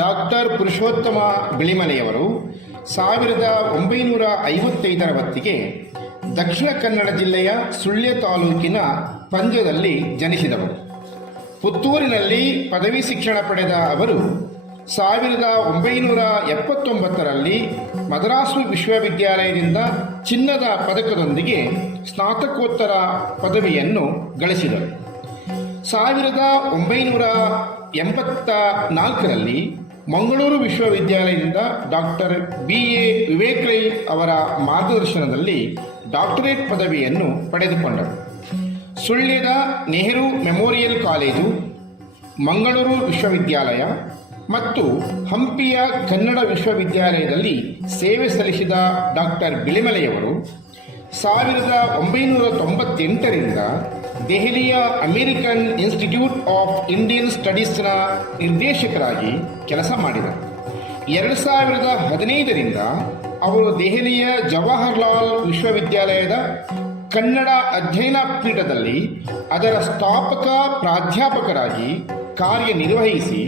Doctor ಪುರುಷೋತ್ತಮ ಬಿಳಿಮಲೆಯವರು 1955ರ ಹೊತ್ತಿಗೆ ದಕ್ಷಿಣ ಕನ್ನಡ ಜಿಲ್ಲೆಯ ಸುಳ್ಯ ತಾಲೂಕಿನ ಪಂಜದಲ್ಲಿ ಜನಿಸಿದವರು. ಪುತ್ತೂರಿನಲ್ಲಿ ಪದವಿ ಶಿಕ್ಷಣ ಪಡೆದ ಅವರು 1979ರಲ್ಲಿ ಮದ್ರಾಸು ವಿಶ್ವವಿದ್ಯಾಲಯದಿಂದ ಚಿನ್ನದ ಪದಕದೊಂದಿಗೆ ಸ್ನಾತಕೋತ್ತರ ಪದವಿಯನ್ನು ಗಳಿಸಿದರು. 1984ರಲ್ಲಿ ಮಂಗಳೂರು ವಿಶ್ವವಿದ್ಯಾಲಯದಿಂದ ಡಾಕ್ಟರ್ BA ವಿವೇಕ್ ರೈ ಅವರ ಮಾರ್ಗದರ್ಶನದಲ್ಲಿ ಡಾಕ್ಟರೇಟ್ ಪದವಿಯನ್ನು ಪಡೆದುಕೊಂಡರು. ಸುಳ್ಯದ ನೆಹರು ಮೆಮೋರಿಯಲ್ ಕಾಲೇಜು, ಮಂಗಳೂರು ವಿಶ್ವವಿದ್ಯಾಲಯ ಮತ್ತು ಹಂಪಿಯ ಕನ್ನಡ ವಿಶ್ವವಿದ್ಯಾಲಯದಲ್ಲಿ ಸೇವೆ ಸಲ್ಲಿಸಿದ ಡಾಕ್ಟರ್ ಬಿಳಿಮಲೆಯವರು 1998ರಿಂದ ದೆಹಲಿಯ ಅಮೆರಿಕನ್ ಇನ್ಸ್ಟಿಟ್ಯೂಟ್ ಆಫ್ ಇಂಡಿಯನ್ ಸ್ಟಡೀಸ್ನ ನಿರ್ದೇಶಕರಾಗಿ ಕೆಲಸ ಮಾಡಿದರು. 2015ರಿಂದ ಅವರು ದೆಹಲಿಯ ಜವಾಹರ್ಲಾಲ್ ವಿಶ್ವವಿದ್ಯಾಲಯದ ಕನ್ನಡ ಅಧ್ಯಯನ ಪೀಠದಲ್ಲಿ ಅದರ ಸ್ಥಾಪಕ ಪ್ರಾಧ್ಯಾಪಕರಾಗಿ ಕಾರ್ಯನಿರ್ವಹಿಸಿ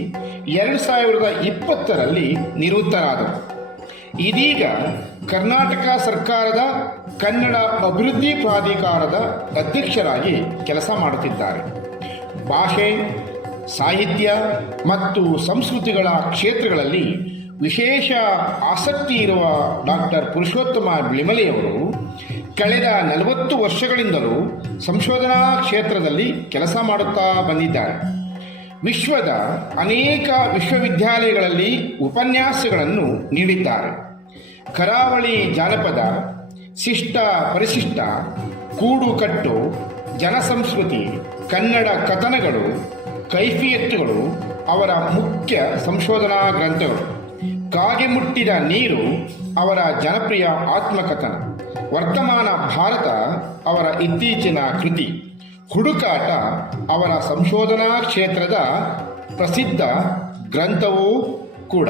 2020ರಲ್ಲಿ ನಿವೃತ್ತರಾದರು. ಇದೀಗ ಕರ್ನಾಟಕ ಸರ್ಕಾರದ ಕನ್ನಡ ಅಭಿವೃದ್ಧಿ ಪ್ರಾಧಿಕಾರದ ಅಧ್ಯಕ್ಷರಾಗಿ ಕೆಲಸ ಮಾಡುತ್ತಿದ್ದಾರೆ. ಭಾಷೆ, ಸಾಹಿತ್ಯ ಮತ್ತು ಸಂಸ್ಕೃತಿಗಳ ಕ್ಷೇತ್ರಗಳಲ್ಲಿ ವಿಶೇಷ ಆಸಕ್ತಿ ಇರುವ ಡಾಕ್ಟರ್ ಪುರುಷೋತ್ತಮ ಬಿಳಿಮಲೆಯವರು ಕಳೆದ 40 ವರ್ಷಗಳಿಂದಲೂ ಸಂಶೋಧನಾ ಕ್ಷೇತ್ರದಲ್ಲಿ ಕೆಲಸ ಮಾಡುತ್ತಾ ಬಂದಿದ್ದಾರೆ. ವಿಶ್ವದ ಅನೇಕ ವಿಶ್ವವಿದ್ಯಾಲಯಗಳಲ್ಲಿ ಉಪನ್ಯಾಸಗಳನ್ನು ನೀಡಿದ್ದಾರೆ. ಕರಾವಳಿ ಜಾನಪದ, ಶಿಷ್ಟ ಪರಿಶಿಷ್ಟ, ಕೂಡು ಕಟ್ಟು, ಜನಸಂಸ್ಕೃತಿ, ಕನ್ನಡ ಕಥನಗಳು, ಕೈಫಿಯತ್ತುಗಳು ಅವರ ಮುಖ್ಯ ಸಂಶೋಧನಾ ಗ್ರಂಥಗಳು. ಕಾಗೆ ಮುಟ್ಟಿದ ನೀರು ಅವರ ಜನಪ್ರಿಯ ಆತ್ಮಕಥನ. ವರ್ತಮಾನ ಭಾರತ ಅವರ ಇತ್ತೀಚಿನ ಕೃತಿ. ಹುಡುಕಾಟ ಅವರ ಸಂಶೋಧನಾ ಕ್ಷೇತ್ರದ ಪ್ರಸಿದ್ಧ ಗ್ರಂಥವೂ ಕೂಡ.